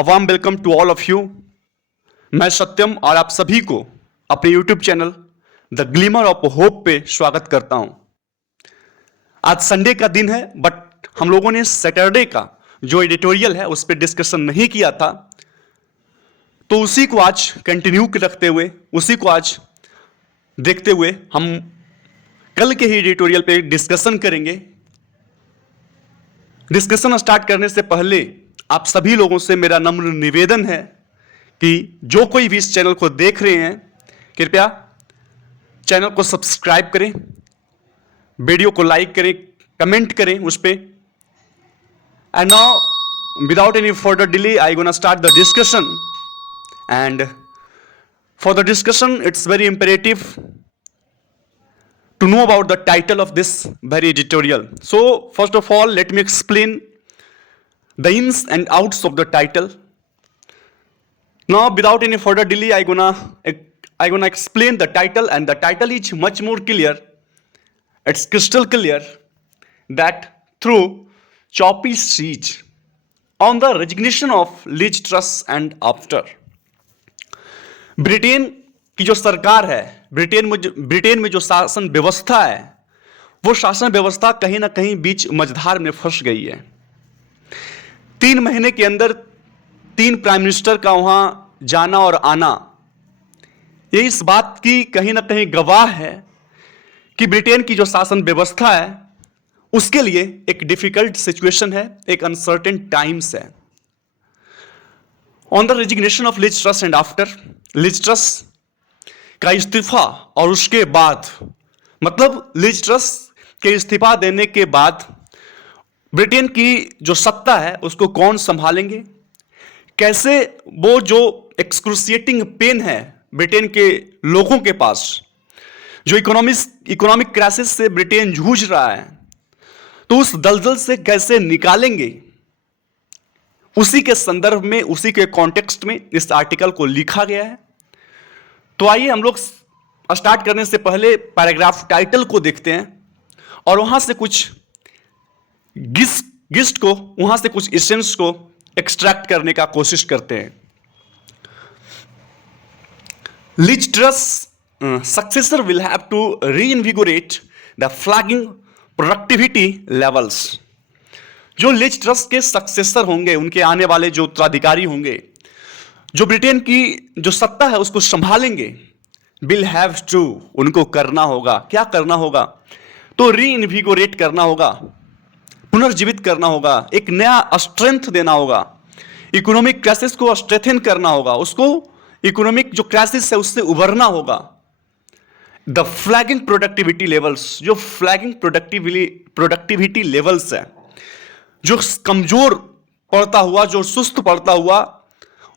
A warm welcome to all of you. मैं सत्यम और आप सभी को अपने YouTube channel the glimmer of hope पे स्वागत करता हूं। आज संडे का दिन है, बट हम लोगों ने सैटरडे का जो एडिटोरियल है उस पर डिस्कशन नहीं किया था, तो उसी को आज कंटिन्यू रखते हुए, उसी को आज देखते हुए हम कल के ही एडिटोरियल पे डिस्कशन करेंगे। डिस्कशन स्टार्ट करने से पहले आप सभी लोगों से मेरा नम्र निवेदन है कि जो कोई भी इस चैनल को देख रहे हैं, कृपया चैनल को सब्सक्राइब करें, वीडियो को लाइक करें, कमेंट करें उस पर। And now without any further delay I gonna start the discussion. And for the discussion it's very imperative to know about the title of this very editorial. So first of all, let me explain the ins and outs of the title. Now without any further delay, I gonna explain the title, and the title is much more clear. It's crystal clear that through choppy siege on the resignation of Liz Truss and after. Britain की जो सरकार है, Britain में जो शासन व्यवस्था है, वो शासन व्यवस्था कहीं ना कहीं बीच मझधार में फंस गई है। 3 महीने के अंदर 3 प्राइम मिनिस्टर का वहां जाना और आना, ये इस बात की कहीं ना कहीं गवाह है कि ब्रिटेन की जो शासन व्यवस्था है उसके लिए एक डिफिकल्ट सिचुएशन है, एक अनसर्टेन टाइम्स है। On the resignation of Liz Truss and after, Liz Truss का इस्तीफा और उसके बाद, मतलब लिज ट्रस के इस्तीफा देने के बाद ब्रिटेन की जो सत्ता है उसको कौन संभालेंगे, कैसे वो जो एक्सक्रूसिएटिंग पेन है ब्रिटेन के लोगों के पास, जो इकोनॉमिक क्राइसिस से ब्रिटेन जूझ रहा है, तो उस दलदल से कैसे निकालेंगे, उसी के संदर्भ में, उसी के कॉन्टेक्स्ट में इस आर्टिकल को लिखा गया है। तो आइए हम लोग स्टार्ट करने से पहले पैराग्राफ टाइटल को देखते हैं और वहां से कुछ गिस्ट को, वहां से कुछ एसेंस को एक्सट्रैक्ट करने का कोशिश करते हैं। Liz Truss successor will have to reinvigorate the flagging productivity levels. जो लिज ट्रस के सक्सेसर होंगे, उनके आने वाले जो उत्तराधिकारी होंगे, जो ब्रिटेन की जो सत्ता है उसको संभालेंगे, विल हैव टू, उनको करना होगा, क्या करना होगा, तो रीइन्विगोरेट करना होगा, पुनर्जीवित करना होगा, एक नया स्ट्रेंथ देना होगा, इकोनॉमिक क्राइसिस को स्ट्रेथन करना होगा, उसको इकोनॉमिक जो क्राइसिस है उससे उभरना होगा। द फ्लैगिंग प्रोडक्टिविटी लेवल्स, जो फ्लैगिंग प्रोडक्टिविटी लेवल्स है, जो कमजोर पड़ता हुआ, जो सुस्त पड़ता हुआ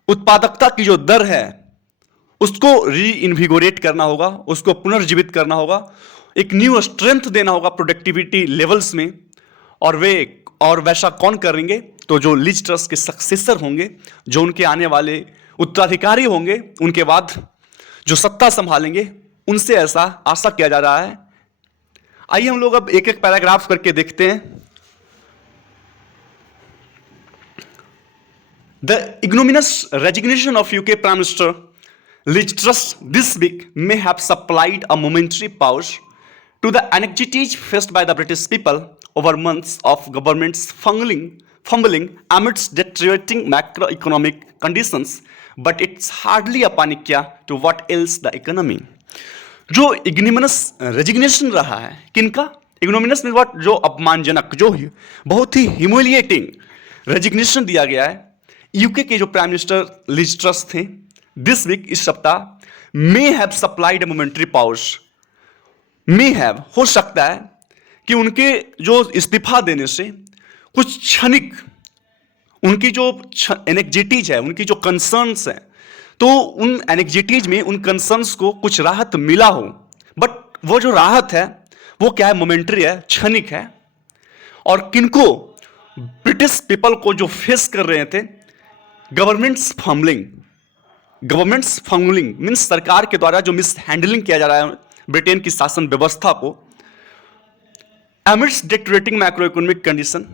उत्पादकता की जो दर है, उसको रीइन्विगोरेट करना होगा, उसको पुनर्जीवित करना होगा, एक न्यू स्ट्रेंथ देना होगा प्रोडक्टिविटी लेवल्स में। और वैसा कौन करेंगे, तो जो लिज ट्रस के सक्सेसर होंगे, जो उनके आने वाले उत्तराधिकारी होंगे, उनके बाद जो सत्ता संभालेंगे, उनसे ऐसा आशा किया जा रहा है। आइए हम लोग अब एक एक पैराग्राफ करके देखते हैं। The ignominious resignation of UK Prime Minister Liz Truss this week may have supplied a momentary pause to the anxieties faced by the British people over months of government's fumbling amidst deteriorating macroeconomic conditions, but it's hardly a panacea to what ails the economy. जो ignominious resignation रहा है, किनका? ignominious means what? जो अपमानजनक, जो बहुत ही humiliating resignation दिया गया है यूके के जो प्राइम मिनिस्टर लिज ट्रस थे, दिस वीक, इस सप्ताह, may have supplied A momentary pause. May have, हो सकता है कि उनके जो इस्तीफा देने से कुछ क्षणिक, उनकी जो एनेक्जिटीज है, उनकी जो कंसर्न्स है, तो उन एनेक्जिटीज में, उन कंसर्न्स को कुछ राहत मिला हो, बट वो जो राहत है वो क्या है? मोमेंटरी है, क्षणिक है। और किनको? ब्रिटिश पीपल को जो फेस कर रहे थे गवर्नमेंट्स फंगलिंग मीन्स सरकार के द्वारा जो मिस हैंडलिंग किया जा रहा है ब्रिटेन की शासन व्यवस्था को, amidst deteriorating macro economic condition,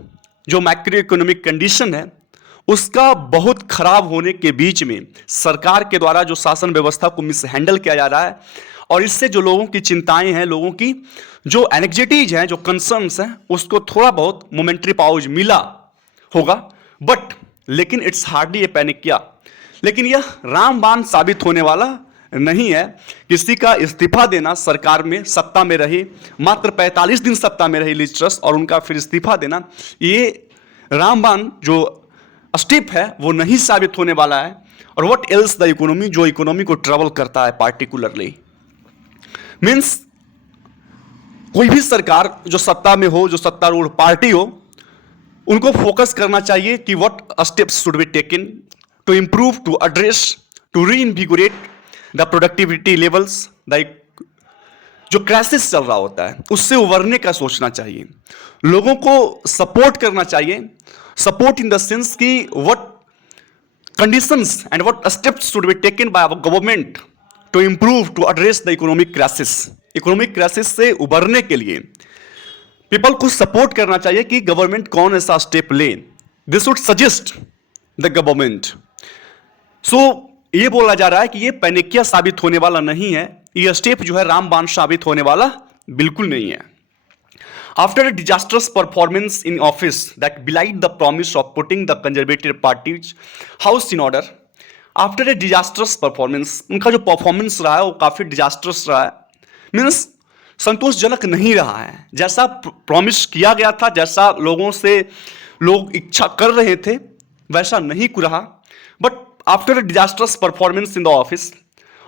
जो मैक्रो इकोनॉमिक कंडीशन है उसका बहुत खराब होने के बीच में सरकार के द्वारा जो शासन व्यवस्था को मिसहैंडल किया जा रहा है, और इससे जो लोगों की चिंताएं हैं, लोगों की जो एनेक्जेटीज हैं, जो कंसर्न्स हैं, उसको थोड़ा बहुत मोमेंट्री पाउज मिला होगा, बट लेकिन इट्स हार्डली ए पैनिक किया। लेकिन यह रामबाण साबित होने वाला नहीं है। किसी का इस्तीफा देना, सरकार में सत्ता में रहे, मात्र 45 दिन सत्ता में रही लिज ट्रस, और उनका फिर इस्तीफा देना, ये रामबाण जो स्टेप है वो नहीं साबित होने वाला है। और व्हाट एल्स द इकोनॉमी, जो इकोनॉमी को ट्रबल करता है पार्टिकुलरली, मीन्स कोई भी सरकार जो सत्ता में हो, जो सत्तारूढ़ पार्टी हो, उनको फोकस करना चाहिए कि what steps should be taken to improve, to address, to reinvigorate the productivity levels, जो क्राइसिस चल रहा होता है उससे उबरने का सोचना चाहिए। लोगों को सपोर्ट करना चाहिए, सपोर्ट इन द सेंस कि what conditions and what steps should be taken by our government to improve, to address the economic crisis. Economic crisis से उबरने के लिए पीपल को सपोर्ट करना चाहिए कि गवर्नमेंट कौन ऐसा स्टेप ले, this would suggest the government. So ये बोला जा रहा है कि ये पैनिकिया साबित होने वाला नहीं है, ये स्टेप जो है रामबाण साबित होने वाला बिल्कुल नहीं है। After a disastrous performance in office that belied the promise of putting the conservative party's house in order, after a disastrous performance, उनका जो परफॉर्मेंस रहा है वो काफी डिजास्टर्स रहा है, मीन्स संतोषजनक नहीं रहा है। जैसा प्रॉमिस किया गया था, जैसा लोगों से लोग इच्छा कर रहे थे, वैसा नहीं रहा। But after a disasters performance in the office,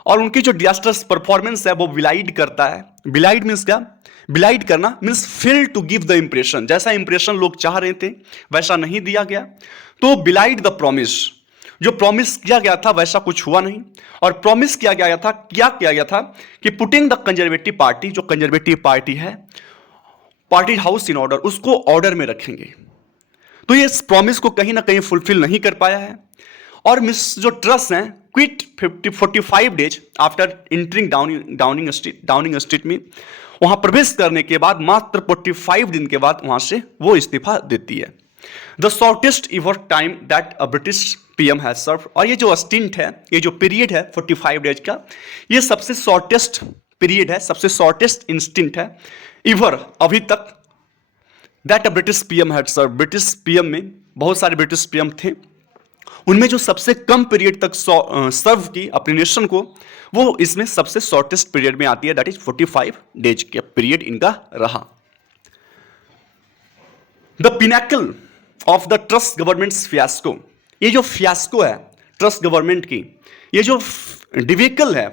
और उनकी जो डिजास्टर्स परफॉर्मेंस है वो बिलाइड करता है। बिलाइड मीन्स क्या? बिलाइड करना means fail to give the impression, जैसा इंप्रेशन लोग चाह रहे थे वैसा नहीं दिया गया, तो बिलाइड द प्रॉमिस, जो प्रॉमिस किया गया था वैसा कुछ हुआ नहीं। और प्रॉमिस किया गया था, क्या किया गया था कि पुटिंग द कंजर्वेटिव पार्टी, जो कंजर्वेटिव पार्टी है, पार्टी हाउस इन ऑर्डर, उसको ऑर्डर में रखेंगे। तो ये इस प्रॉमिस को कहीं ना कहीं फुलफिल नहीं कर पाया है। और मिस जो ट्रस्ट हैं, quit 45 days after entering Downing street में, वहां प्रवेश करने के बाद मात्र 45 दिन के बाद वहां से वो इस्तीफा देती है। The shortest ever time that a British PM has serve, और ये जो स्टिंट है, ये जो पीरियड है 45 डेज का, ये सबसे शॉर्टेस्ट पीरियड है, सबसे शॉर्टेस्ट इंस्टिंट है इवर अभी तक, that a British PM had serve. British PM में बहुत सारे ब्रिटिश पीएम थे, उनमें जो सबसे कम पीरियड तक सर्व की अपने नेशन को, वो इसमें सबसे शॉर्टेस्ट पीरियड में आती है, दैट इज 45 डेज के पीरियड इनका रहा। The Pinnacle of the trust governments fiasco, ये जो फियास्को है ट्रस्ट गवर्नमेंट की, ये जो डिवेकल है,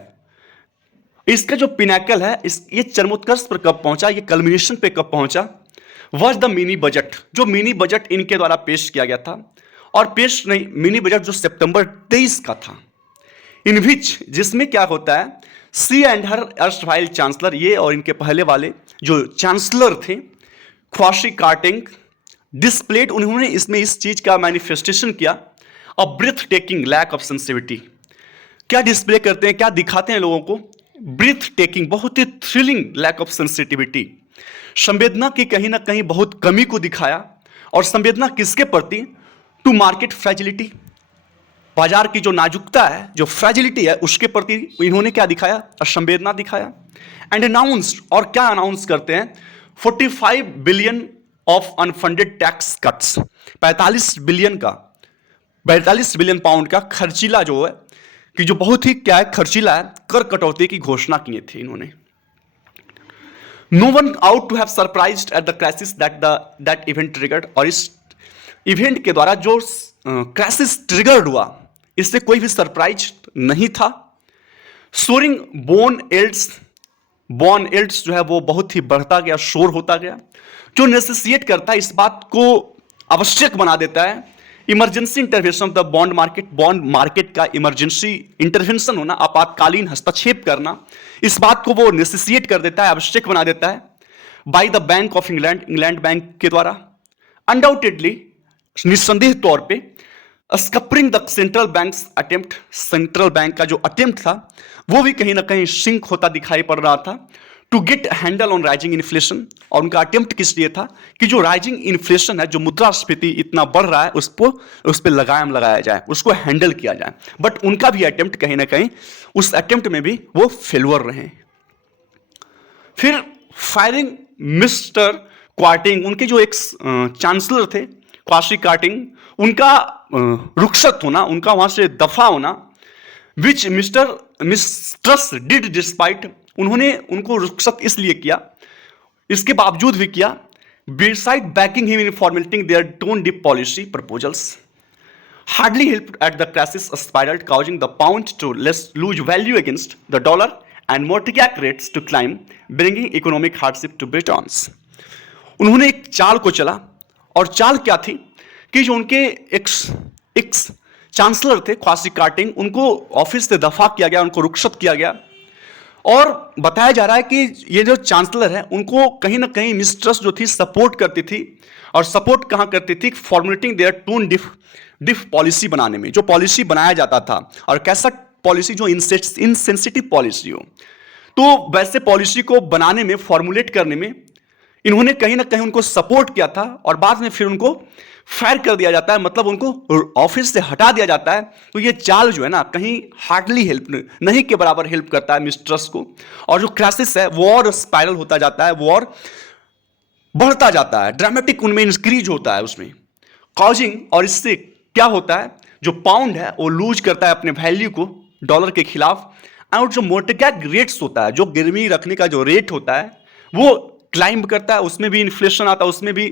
इसका जो पिनाकल है, ये चरमोत्कर्ष पर कब पहुंचा, ये कल्मिनेशन पे कब पहुंचा, वॉज द मिनी बजट, जो मिनी बजट इनके द्वारा पेश किया गया था। और पेश नहीं, मिनी बजट जो सितंबर 23 का था, इन विच, जिसमें क्या होता है, सी एंड हर अर्स्टवाइल चांसलर, ये और इनके पहले वाले जो चांसलर थे, ख्वाशी कार्टिंग डिस्प्लेड, उन्होंने इसमें इस चीज का मैनिफेस्टेशन किया, a breathtaking lack of sensitivity. क्या डिस्प्ले करते हैं, क्या दिखाते हैं लोगों को? ब्रीथ टेकिंग, बहुत ही थ्रिलिंग लैक ऑफ सेंसिटिविटी, संवेदना की कहीं ना कहीं बहुत कमी को दिखाया। और संवेदना किसके प्रति? टू मार्केट फ्रेजिलिटी, बाजार की जो नाजुकता है, जो फ्रेजिलिटी है, उसके प्रति इन्होंने क्या दिखाया? संवेदना दिखाया। एंड अनाउंस्ड, और क्या अनाउंस करते हैं? 45 billion of unfunded tax cuts, 45 billion pound का खर्चीला जो है, कि जो बहुत ही क्या है, खर्चीला है, कर कटौती की घोषणा किए थे इन्होंने। No one out to have surprised at the crisis that event triggered, और इस इवेंट के द्वारा जो क्राइसिस ट्रिगर्ड हुआ, इससे कोई भी सरप्राइज नहीं था। सोरिंग बोन एल्ड्स जो है वो बहुत ही बढ़ता गया, शोर होता गया, जो नेसेसिएट करता है, इस बात को आवश्यक बना देता है, emergency intervention of the bond market का इमरजेंसी इंटरवेंशन होना, आपातकालीन हस्तक्षेप करना, इस बात को वो नेसेसिएट कर देता है, आवश्यक बना देता है, by the bank of England bank के द्वारा। अनडाउटेडली, निस्संदेह तौर पे, स्कपरिंग द सेंट्रल बैंक का जो अटेम्प्ट था, वो भी कहीं ना कहीं सिंक होता दिखाई पड़ रहा था, to get handle on rising inflation, और उनका अटेम्प्ट किस लिए था कि जो राइजिंग इन्फ्लेशन है, जो मुद्रास्फीति इतना बढ़ रहा है, उस पर लगाम लगाया जाए, उसको हैंडल किया जाए। बट उनका भी अटेम्प्ट कहीं ना कहीं, उस अटेम्प्ट में भी वो फेलुअर रहे। फिर फायरिंग मिस्टर क्वार्टिंग, उनके जो एक चांसलर थे क्वासी कार्टिंग, उनका रुखसत होना, उनका वहां से दफा होना, विच मिस्ट्रस डिड डिस्पाइट, उन्होंने उनको रुखसत इसलिए किया, इसके बावजूद भी किया, beside backing him in formulating their tone deaf policy proposals, hardly help at the crisis spiral, causing the pound to less lose value against the dollar and mortgage rates to climb, bringing economic hardship to Britons. उन्होंने एक चाल को चला, और चाल क्या थी कि जो उनके एक्स चांसलर थे क्वासी कार्टिंग, उनको ऑफिस से दफा किया गया, उनको रुखसत किया गया, और बताया जा रहा है कि ये जो चांसलर है उनको कहीं ना कहीं मिस्ट्रस जो थी सपोर्ट करती थी, और सपोर्ट कहां करती थी, formulating their tone deaf policy बनाने में, जो पॉलिसी बनाया जाता था, और कैसा पॉलिसी, जो इनसेंसिटिव पॉलिसी हो, तो वैसे पॉलिसी को बनाने में, फॉर्मुलेट करने में इन्होंने कहीं ना कहीं उनको सपोर्ट किया था, और बाद में फिर उनको फायर कर दिया जाता है, मतलब उनको ऑफिस से हटा दिया जाता है। तो ये चाल जो है ना, कहीं हार्डली हेल्प नहीं के बराबर हेल्प करता है मिस्ट्रस को, और जो क्राइसिस है वॉर स्पाइरल होता जाता है, वॉर बढ़ता जाता है, ड्रामेटिक उनमें इंक्रीज होता है उसमें, कॉजिंग, और इससे क्या होता है, जो पाउंड है वो लूज करता है अपने वैल्यू को डॉलर के खिलाफ, और जो मोर्टिगैक रेट्स होता है, जो गिरवी रखने का जो रेट होता है वो क्लाइंब करता है, उसमें भी इन्फ्लेशन आता है, उसमें भी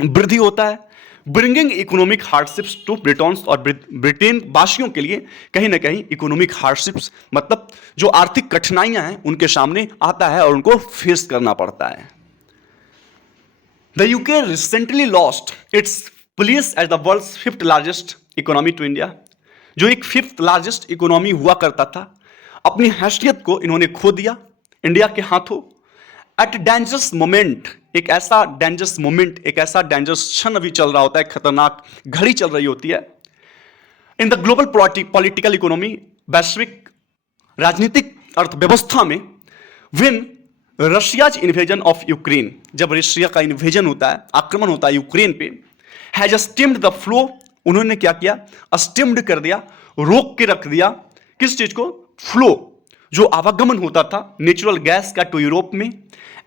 वृद्धि होता है, bringing economic hardships to Britain's, और ब्रिटेन वासियों के लिए कहीं ना कहीं इकोनॉमिक हार्डशिप्स मतलब जो आर्थिक कठिनाइयां हैं उनके सामने आता है और उनको फेस करना पड़ता है। The UK recently lost its place as the world's 5th largest economy to India, जो एक 5th लार्जेस्ट इकोनॉमी हुआ करता था, अपनी हैसियत को इन्होंने खो दिया इंडिया के हाथों। एट डेंजरस मोमेंट, एक ऐसा डेंजरस मोमेंट, एक ऐसा डेंजरस क्षण अभी चल रहा होता है, खतरनाक घड़ी चल रही होती है in the global political economy, वैश्विक राजनीतिक अर्थव्यवस्था में, win Russia's invasion of Ukraine, जब रशिया का इन्वेजन होता है, आक्रमण होता है यूक्रेन पे, हैज स्टेम्ड द फ्लो, उन्होंने क्या किया, स्टेम्ड कर दिया, रोक के रख दिया, किस चीज को, फ्लो, जो आवागमन होता था नेचुरल गैस का टू यूरोप में,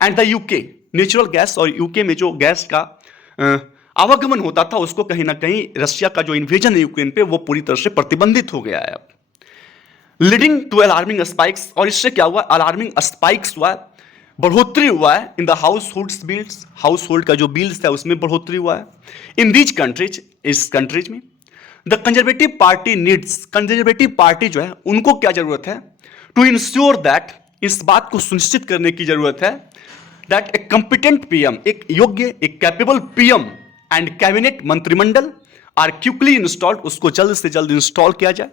and the UK, natural gas और यूके में जो गैस का आवागमन होता था उसको कहीं ना कहीं रशिया का जो इन्वेजन है यूक्रेन पे वो पूरी तरह से प्रतिबंधित हो गया है अब, लीडिंग टू अलार्मिंग स्पाइक्स, और इससे क्या हुआ, अलार्मिंग स्पाइक्स हुआ, बढ़ोतरी हुआ है in the house hold bills, house hold का जो बिल्स है उसमें बढ़ोतरी हुआ है इन दीज कंट्रीज, इस कंट्रीज में। The conservative party needs, conservative party जो है उनको क्या जरूरत है, टू इंश्योर दैट, इस बात को सुनिश्चित करने की जरूरत है, दैट ए कॉम्पिटेंट पीएम, एक योग्य, एक कैपेबल पीएम एंड कैबिनेट मंत्रिमंडल आर क्विकली इंस्टॉल्ड, उसको जल्द से जल्द इंस्टॉल किया जाए,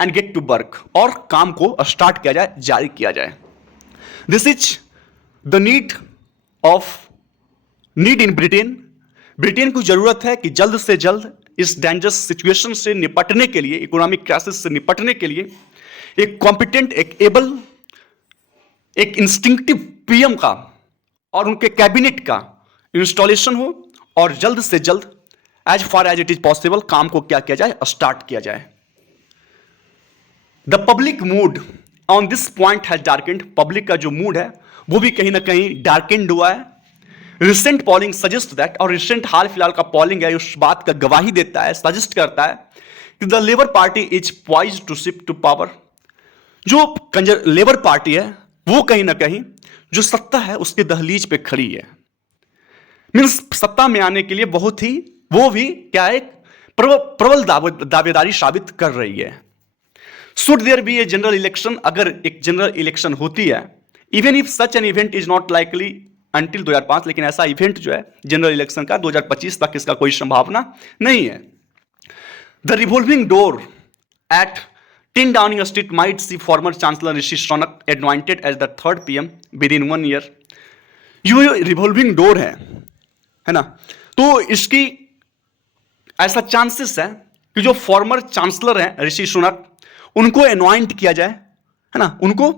एंड गेट टू वर्क, और काम को स्टार्ट किया जाए, जारी किया जाए। This is the need in Britain, Britain को जरूरत है कि जल्द से जल्द इस डेंजरस सिचुएशन से निपटने के लिए, इकोनॉमिक क्राइसिस से निपटने के लिए एक कॉम्पिटेंट, एक एबल, एक इंस्टिंक्टिव पीएम का और उनके कैबिनेट का इंस्टॉलेशन हो, और जल्द से जल्द as far as it is possible काम को क्या किया जाए, स्टार्ट किया जाए। The public mood on this point has darkened, public का जो मूड है वो भी कहीं ना कहीं डार्केंड हुआ है। रिसेंट पॉलिंग सजेस्ट दैट, और रिसेंट हाल फिलहाल का पॉलिंग है उस बात का गवाही देता है, सजेस्ट करता है कि the Labour party is poised to shift to power, जो लेबर पार्टी है वो कहीं ना कहीं जो सत्ता है उसके दहलीज पे खड़ी है, मीन्स सत्ता में आने के लिए बहुत ही, वो भी क्या है, प्रबल दावेदारी साबित कर रही है। Should there be a general election, अगर एक जनरल इलेक्शन होती है, even if such an event is not likely until 2005, लेकिन ऐसा इवेंट जो है जनरल इलेक्शन का 2025 तक इसका कोई संभावना नहीं है। The revolving door eight 10 Downing Street might see former Chancellor Rishi Sunak anointed as the 3rd PM within 1 year. ये रिवॉल्विंग डोर है ना, तो इसकी ऐसा चांसेस है कि जो फॉर्मर चांसलर हैं ऋषि सुनक, उनको एनॉइंट किया जाए, है ना, उनको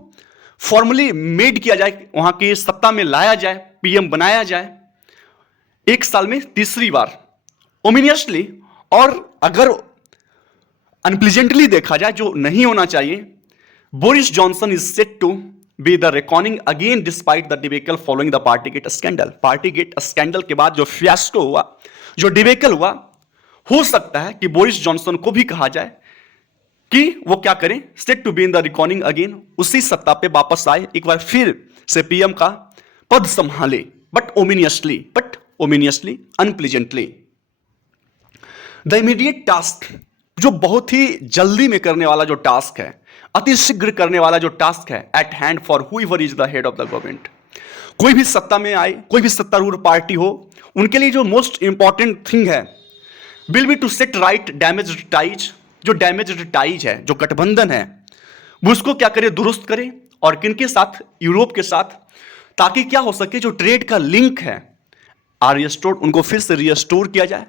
फॉर्मली मेड किया जाए, वहां की सत्ता में लाया जाए, पीएम बनाया जाए 1 साल में तीसरी बार ओमिनियसली। और अगर अनप्लीजेंटली देखा जाए, जो नहीं होना चाहिए, Boris Johnson is set to be the recording again despite the debacle following the partygate scandal. Partygate scandal के बाद जो फियास्को हुआ, जो डिबेकल हुआ, हो सकता है कि बोरिस जॉनसन को भी कहा जाए कि वो क्या करें, set to be in the recording again, उसी सत्ता पे वापस आए, एक बार फिर से पीएम का पद संभाले, बट ओमिनियसली अनप्लीजेंटली। द इमीडिएट टास्क, जो बहुत ही जल्दी में करने वाला जो टास्क है, अति शीघ्र करने वाला जो टास्क है, at hand for whoever is the head of the government, कोई भी सत्ता में आए, कोई भी सत्तारूढ़ पार्टी हो, उनके लिए जो मोस्ट इंपॉर्टेंट थिंग है will be to set right damaged ties. जो डैमेज्ड टाइज है, जो गठबंधन है, वो उसको क्या करे, दुरुस्त करे। और किनके साथ? यूरोप के साथ, ताकि क्या हो सके, जो ट्रेड का लिंक है आर रिस्टोर्ड, उनको फिर से रिस्टोर किया जाए।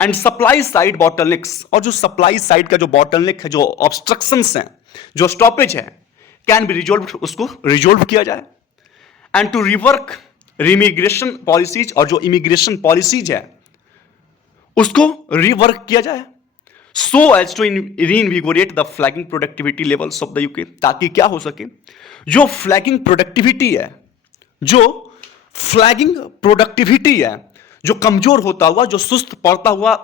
एंड सप्लाई साइड बॉटलनेक्स, और जो सप्लाई साइड का जो बॉटलनेक है, जो ऑब्स्ट्रक्शंस हैं, जो स्टॉपेज है, कैन बी रिजोल्व, उसको रिजोल्व किया जाए। And to rework reimmigration policies, और जो इमिग्रेशन पॉलिसीज है उसको रिवर्क किया जाए, so as to reinvigorate the flagging productivity levels of the UK, ताकि क्या हो सके, जो फ्लैगिंग प्रोडक्टिविटी है, जो फ्लैगिंग प्रोडक्टिविटी है, जो कमजोर होता हुआ, जो सुस्त पड़ता हुआ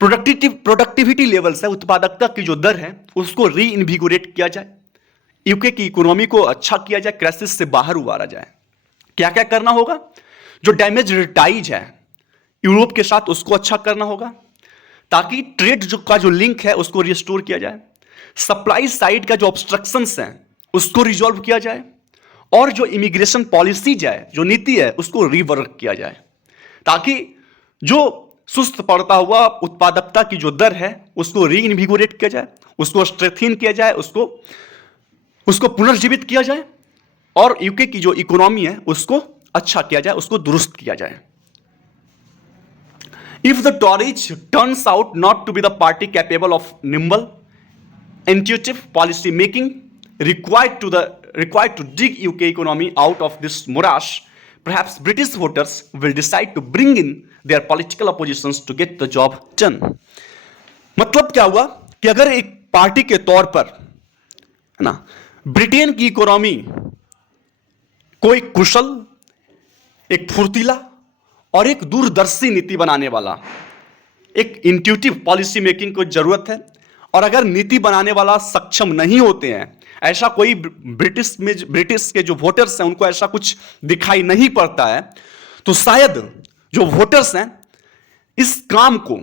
प्रोडक्टिविटी लेवल्स है, उत्पादकता की जो दर है, उसको रीइनविगोरेट किया जाए, यूके की इकोनॉमी को अच्छा किया जाए, क्राइसिस से बाहर उबारा जाए। क्या क्या करना होगा? जो डैमेज टाइज है यूरोप के साथ, उसको अच्छा करना होगा, ताकि ट्रेड का जो लिंक है उसको रिस्टोर किया जाए। सप्लाई साइड का जो ऑब्स्ट्रक्शंस हैं उसको रिजॉल्व किया जाए, और जो इमिग्रेशन पॉलिसीज है, जो नीति है, उसको रिवर्क किया जाए, ताकि जो सुस्त पड़ता हुआ उत्पादकता की जो दर है उसको रीइनविगोरेट किया जाए, उसको स्ट्रेथिन किया जाए, उसको पुनर्जीवित किया जाए, और यूके की जो इकोनॉमी है उसको अच्छा किया जाए, उसको दुरुस्त किया जाए। If the Tories turns out not to be the party capable of nimble, intuitive policy making required to dig UK economy out of this morass, perhaps British voters will decide to bring in their political oppositions to get the job done. मतलब क्या हुआ कि अगर एक party के तौर पर, है ना, ब्रिटेन की इकोनॉमी को एक कुशल, एक फुर्तीला और एक दूरदर्शी नीति बनाने वाला, एक इंट्यूटिव पॉलिसी मेकिंग को जरूरत है, और अगर नीति बनाने वाला सक्षम नहीं होते हैं, ऐसा कोई ब्रिटिश के जो वोटर्स हैं उनको ऐसा कुछ दिखाई नहीं पड़ता है, तो शायद जो वोटर्स हैं इस काम को,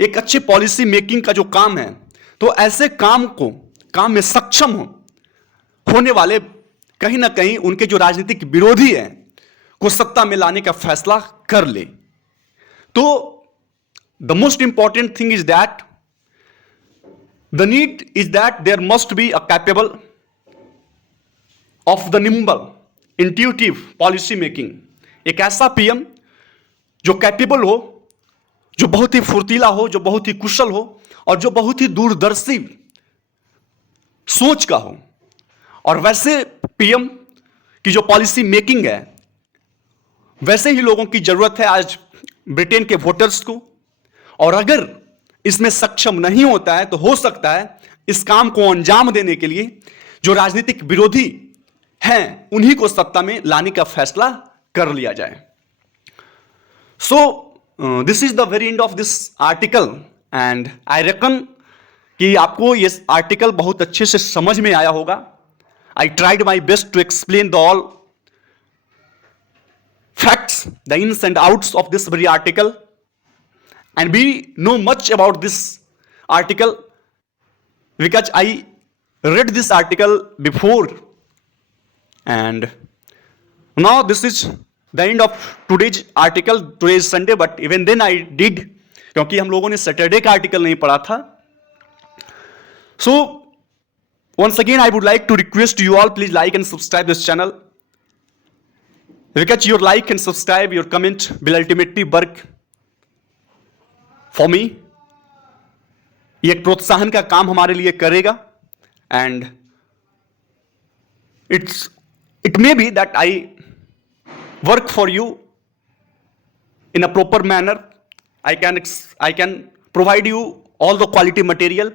एक अच्छे पॉलिसी मेकिंग का जो काम है, तो ऐसे काम में सक्षम होने वाले कहीं ना कहीं उनके जो राजनीतिक विरोधी हैं को सत्ता में लाने का फैसला कर ले। तो the most important thing is that the need is that there must be a capable of the nimble intuitive policy making, एक ऐसा पीएम जो कैपेबल हो, जो बहुत ही फुर्तीला हो, जो बहुत ही कुशल हो, और जो बहुत ही दूरदर्शी सोच का हो। और वैसे पीएम की जो पॉलिसी मेकिंग है, वैसे ही लोगों की जरूरत है आज ब्रिटेन के वोटर्स को। और अगर इसमें सक्षम नहीं होता है तो हो सकता है इस काम को अंजाम देने के लिए जो राजनीतिक विरोधी हैं उन्हीं को सत्ता में लाने का फैसला कर लिया जाए। So this is the very end of this article, and I reckon कि आपको ये आर्टिकल बहुत अच्छे से समझ में आया होगा। I tried my best to explain the all facts, the ins and outs of this very article, and we know much about this article because I read this article before, and now this is the end of today's article. Today is Sunday, but even then I did, क्योंकि हम लोगों ने Saturday का article नहीं पढ़ा था। So once again I would like to request you all, please like and subscribe this channel, because your like and subscribe, your comment will ultimately work for me. ये एक प्रोत्साहन का काम हमारे लिए करेगा, and it may be that I work for you in a proper manner. I can provide you all the quality material.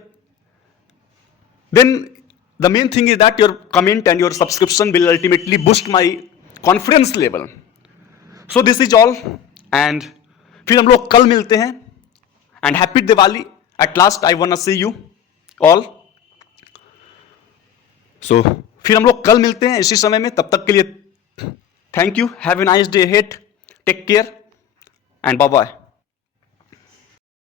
Then the main thing is that your comment and your subscription will ultimately boost my confidence level. So this is all, and फिर हम लोग कल मिलते हैं, and happy Diwali. At last I wanna see you all. So फिर हम लोग कल मिलते हैं इसी समय में. तब तक के लिए thank you. Have a nice day head. Take care and bye bye.